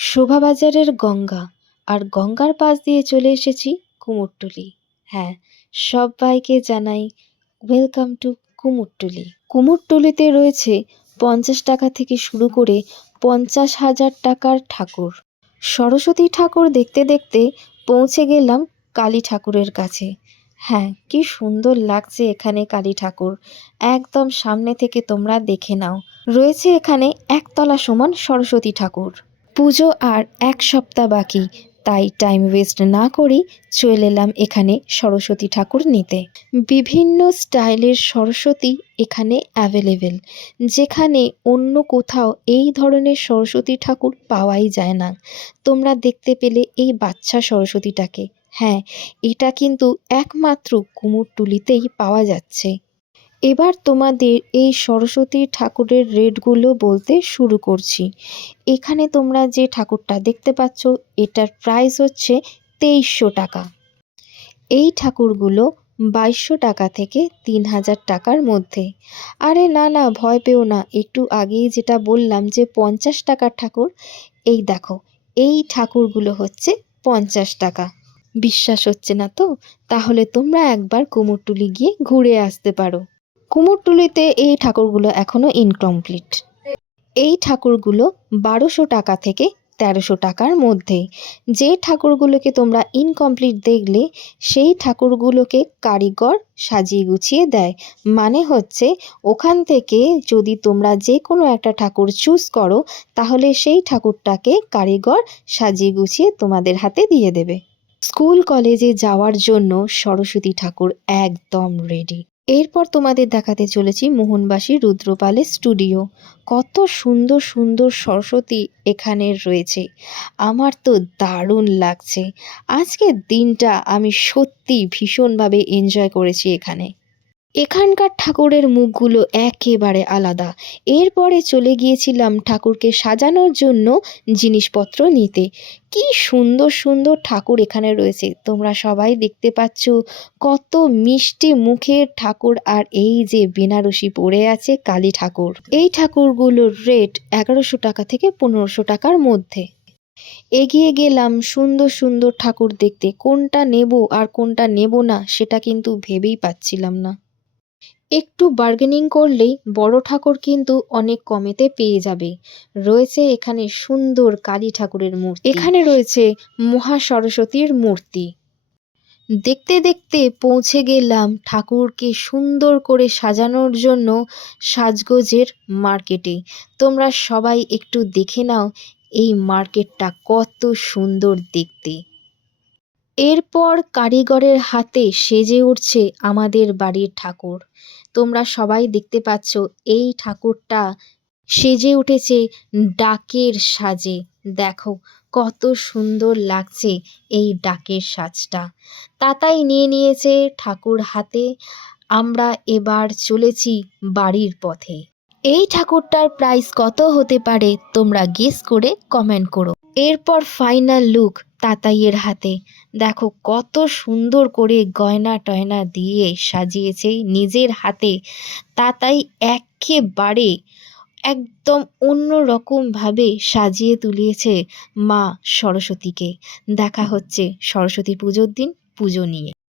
শোভাবাজারের গঙ্গা আর গঙ্গার পাশ দিয়ে চলে এসেছি কুমোরটুলি। হ্যাঁ, সবাইকে জানাই ওয়েলকাম টু কুমোরটুলি। কুমোরটুলিতে রয়েছে 50 টাকা থেকে শুরু করে 50,000 টাকার ঠাকুর। সরস্বতী ঠাকুর দেখতে দেখতে পৌঁছে গেলাম কালী ঠাকুরের কাছে। হ্যাঁ, কি সুন্দর লাগছে এখানে কালী ঠাকুর, একদম সামনে থেকে তোমরা দেখে নাও। রয়েছে এখানে একতলা সমান সরস্বতী ঠাকুর। পুজো আর 1 সপ্তাহ বাকি, তাই টাইম ওয়েস্ট না করেই চলে এলাম এখানে সরস্বতী ঠাকুর নিতে। বিভিন্ন স্টাইলের সরস্বতী এখানে অ্যাভেলেবেল, যেখানে অন্য কোথাও এই ধরনের সরস্বতী ঠাকুর পাওয়াই যায় না। তোমরা দেখতে পেলে এই বাচ্চা সরস্বতীটাকে। হ্যাঁ, এটা কিন্তু একমাত্র কুমোরটুলিতেই পাওয়া যাচ্ছে। এবার তোমাদের এই সরস্বতী ঠাকুরের রেটগুলো বলতে শুরু করছি। এখানে তোমরা যে ঠাকুরটা দেখতে পাচ্ছ, এটার প্রাইস হচ্ছে 2300 টাকা। এই ঠাকুরগুলো 2200 টাকা থেকে 3000 টাকার মধ্যে। আরে না না, ভয় পেও না, একটু আগেই যেটা বললাম যে 50 টাকার ঠাকুর, এই দেখো এই ঠাকুরগুলো হচ্ছে 50 টাকা। বিশ্বাস হচ্ছে না তো? তাহলে তোমরা একবার কুমোরটুলি গিয়ে ঘুরে আসতে পারো। কুমোরটুলিতে এই ঠাকুরগুলো এখনও ইনকমপ্লিট। এই ঠাকুরগুলো 1200 টাকা থেকে 1300 টাকার মধ্যে। যে ঠাকুরগুলোকে তোমরা ইনকমপ্লিট দেখলে, সেই ঠাকুরগুলোকে কারিগর সাজিয়ে গুছিয়ে দেয়। মানে হচ্ছে ওখান থেকে যদি তোমরা যে কোনো একটা ঠাকুর চুজ করো, তাহলে সেই ঠাকুরটাকে কারিগর সাজিয়ে গুছিয়ে তোমাদের হাতে দিয়ে দেবে। স্কুল কলেজে যাওয়ার জন্য সরস্বতী ঠাকুর একদম রেডি। এরপর তোমাদের দেখাতে চলেছি মোহনবাসী রুদ্রপালের স্টুডিও। কত সুন্দর সুন্দর সরস্বতী এখানে রয়েছে, আমার তো দারুণ লাগছে। আজকের দিনটা আমি সত্যি ভীষণভাবে এনজয় করেছি এখানে। এখানকার ঠাকুরের মুখগুলো একেবারে আলাদা। এরপরে চলে গিয়েছিলাম ঠাকুরকে সাজানোর জন্য জিনিসপত্র নিতে। কি সুন্দর সুন্দর ঠাকুর এখানে রয়েছে, তোমরা সবাই দেখতে পাচ্ছ। কত মিষ্টি মুখের ঠাকুর, আর এই যে বেনারসি পরে আছে কালী ঠাকুর। এই ঠাকুরগুলোর রেট 1100 টাকা থেকে 1500 টাকার মধ্যে। এগিয়ে গেলাম সুন্দর সুন্দর ঠাকুর দেখতে। কোনটা নেব আর কোনটা নেব না সেটা কিন্তু ভেবেই পাচ্ছিলাম না। একটু বার্গেনিং করলেই বড় ঠাকুর কিন্তু অনেক কমেতে পেয়ে যাবে। রয়েছে এখানে সুন্দর কালী ঠাকুরের মূর্তি, এখানে রয়েছে মহা সরস্বতীর মূর্তি। দেখতে দেখতে পৌঁছে গেলাম ঠাকুরকে সুন্দর করে সাজানোর জন্য সাজগোজের মার্কেটে। তোমরা সবাই একটু দেখে নাও এই মার্কেটটা কত সুন্দর দেখতে। এরপর কারিগরের হাতে সেজে উঠছে আমাদের বাড়ির ঠাকুর। তোমরা সবাই দেখতে পাচ্ছ এই ঠাকুরটা সেজে উঠেছে ডাকের সাজে। দেখো কত সুন্দর লাগছে এই ডাকের সাজটা। তাতাই নিয়ে নিয়েছে ঠাকুর হাতে। আমরা এবার চলেছি বাড়ির পথে। এই ঠাকুরটার প্রাইস কত হতে পারে তোমরা গেস করে কমেন্ট করো। এরপর ফাইনাল লুক তাতাইয়ের হাতে। দেখো কত সুন্দর করে গয়না টয়না দিয়ে সাজিয়েছে নিজের হাতে। তাতাই একেবারে একদম অন্য রকমভাবে সাজিয়ে তুলিয়েছে মা সরস্বতীকে। দেখা হচ্ছে সরস্বতী পুজোর দিন পুজো নিয়ে।